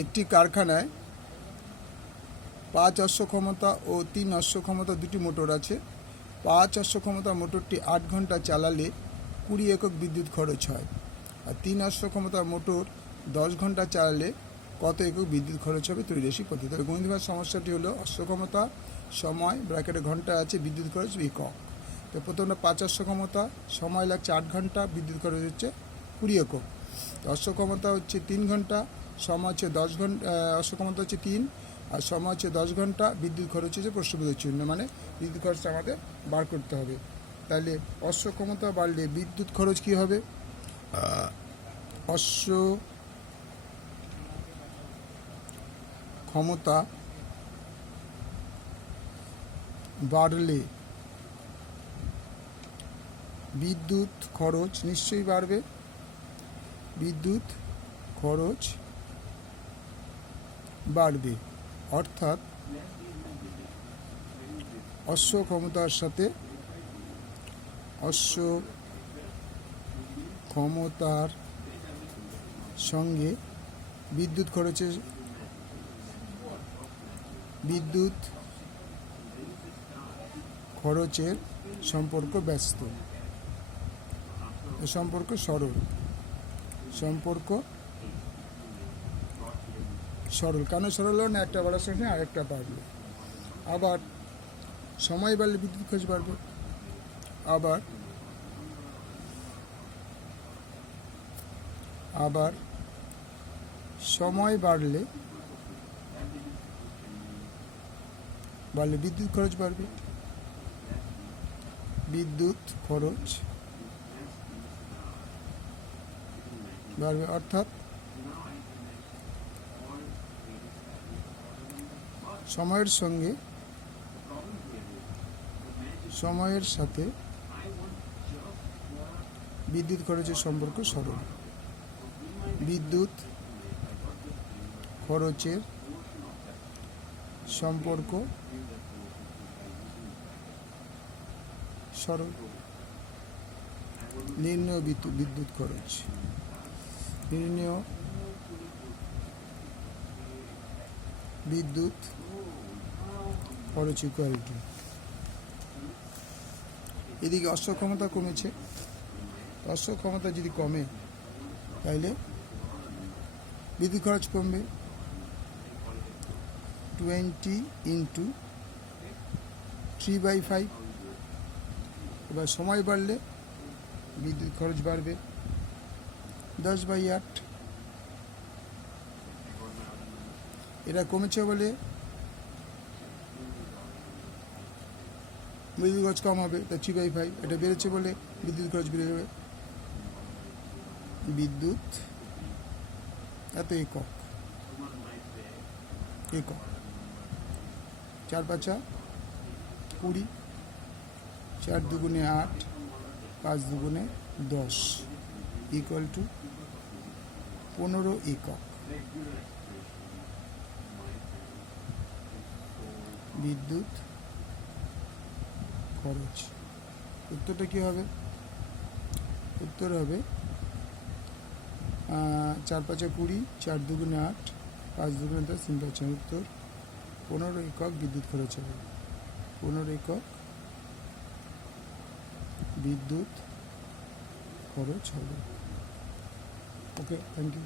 একটি কারখানায় 5 অশ্ব ক্ষমতা ও 3 অশ্ব ক্ষমতা দুটি মোটর আছে। 5 অশ্ব ক্ষমতা মোটরটি 8 ঘন্টা চালালে 20 একক বিদ্যুৎ খরচ হয়, আর 3 অশ্ব ক্ষমতা মোটর 10 ঘন্টা চালালে কত একক বিদ্যুৎ খরচ হবে ত্রৈরাশিক পদ্ধতি। গণিতভাবে সমস্যাটি হলো অশ্ব ক্ষমতা, সময় ব্র্যাকেটে ঘন্টা আছে, বিদ্যুৎ খরচ একক। তো প্রথমে 5 অশ্ব ক্ষমতা, সময় লাগছে 8 ঘন্টা, বিদ্যুৎ খরচ হচ্ছে 20 একক। অশ্ব ক্ষমতা হচ্ছে 3 ঘন্টা, সময় হচ্ছে 10 ঘন্টা, অশ্ব ক্ষমতা হচ্ছে 3 আর সময় হচ্ছে 10 ঘন্টা, বিদ্যুৎ খরচ হচ্ছে প্রশ্নবোধক চিহ্ন, মানে বিদ্যুৎ খরচটা আমাদের বার করতে হবে। তাহলে অশ্ব ক্ষমতা বাড়লে বিদ্যুৎ খরচ কী হবে? অশ্ব ক্ষমতা বাড়লে বিদ্যুৎ খরচ নিশ্চয়ই বাড়বে। বিদ্যুৎ খরচ বাড়বে, অর্থাৎ অশ্ব ক্ষমতার সাথে অশ্ব ক্ষমতার সঙ্গে বিদ্যুৎ খরচের সম্পর্ক ব্যস্ত। সম্পর্ক সরল, কেন সরল হলো না? একটা বাড়ার সঙ্গে আরেকটা বাড়বে। আবার সময় বাড়লে বিদ্যুৎ খরচ বাড়বে। আবার সময় বাড়লে বিদ্যুৎ খরচ বাড়বে। বিদ্যুৎ খরচ বাড়বে, অর্থাৎ সময়ের সাথে বিদ্যুৎ খরচের সম্পর্ক সরল। বিদ্যুৎ খরচের সম্পর্ক সরল। নির্ণয় বিদ্যুৎ খরচ। নির্ণয় বিদ্যুৎ খরচ ইকুয়ালিটি। এদিকে অশ্ব ক্ষমতা কমেছে, অশ্ব ক্ষমতা যদি কমে তাহলে বিদ্যুৎ খরচ কমবে। 20 × 3/5। এবার সময় বাড়লে বিদ্যুৎ খরচ বাড়বে 10/8। এটা কমেছে বলে বিদ্যুৎ খরচ কম হবে, তা 3/5। এটা বেড়েছে বলে বিদ্যুৎ খরচ বেড়ে যাবে। বিদ্যুৎ এত একক 4 × 5 = 20, 4 × 2 = 8, 5 × 2 = 10 = 15 একক বিদ্যুৎ খরচ। উত্তরটা কী হবে? উত্তর হবে 4 × 5 = 20, 4 × 2 = 8, 5 × 2 = 10, 3 × 5 = উত্তর 15 একক বিদ্যুৎ খরচ হবে। 15 একক বিদ্যুৎ খরচ হবে। ওকে, থ্যাংক ইউ।